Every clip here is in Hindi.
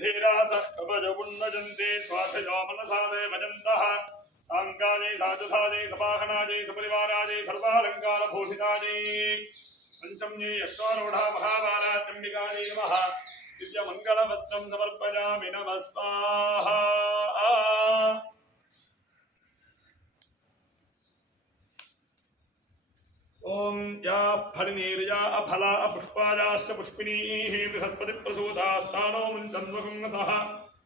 धीरासः कवचमुन्नजन्ते स्वार्थयो मनसा ते भजन्तः सांगाजे साधुधाजे सपाहनाजे सपरिवाराजे सर्वालङ्कारभूषिताजे पंचम्ये अश्वारूढा महाभारात्यम्बिकाजे नमः दिव्यमङ्गलवस्त्रं समर्पयामि नमः स्वाहा ओम या फलनीर्या अफला अपुष्पायाश्च पुष्पिनीः बृहस्पतिप्रसूतास्तानो मुञ्चन्वगुंसः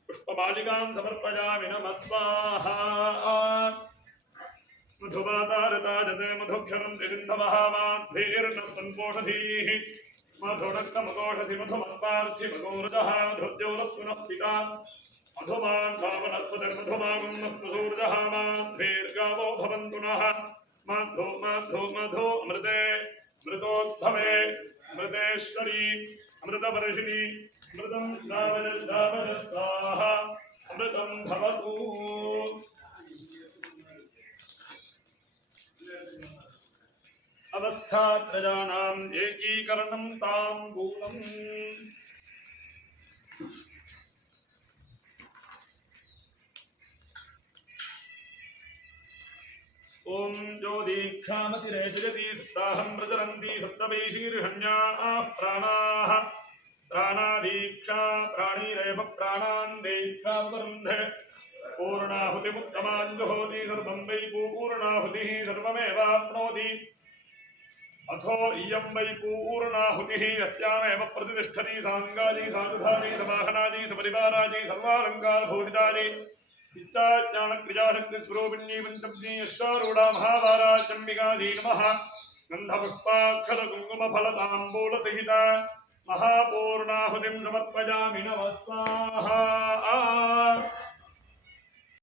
पुष्पमालिकां समर्पयामि नमः स्वाहा मधुवातारताजते मधुक्षरन्ति सिन्धवः माध्वीर्नः सन्पोषधीः मधुनक्तमकोषसि मधुमत्पार्थि मधुरजः मधुर्जौरस्तु नः पिता मधुमान् भावनस्पतिर्मधुमागुन्नस्तु सूर्यः माध्वीर्गावो भवन्तु नः मधु मधु मधु अमृते मृतोद्भवे मृतेश्वरी अमृतवर्षिणी अमृतं श्रावजस्वाहा अमृतं भवतु अवस्थात्रयाणाम् एकीकरणं ताम्बूलम् ओम जो दीक्षामतिरे जगति सप्ताहं प्रचरन्ति सप्तवैशीर्षण्याः प्राणाः प्राणादीक्षा प्राणीरेव प्राणान् दीक्षावरुन्धे पूर्णाहुतिमुत्तमाञ्जुहोति सर्वं वै पूर्णाहुतिः सर्वमेवाप्नोति अथो इयं वै पूर्णाहुतिः यस्यामेव प्रतिष्ठति सांगाजी साधुधाजी समाहनाजी सपरिवाराजी सर्वालङ्कारभूषिताजी इच्छाज्ञानक्रियाशक्तिस्वरूपिणी पंचम्नी अश्वारूढा महाभाराचम्बिकाजी नमः गन्धपुष्पाक्षरकुङ्कुमफलताम्बूलसहिता महापूर्णाहुतिं समर्पयामि नमः स्वाहा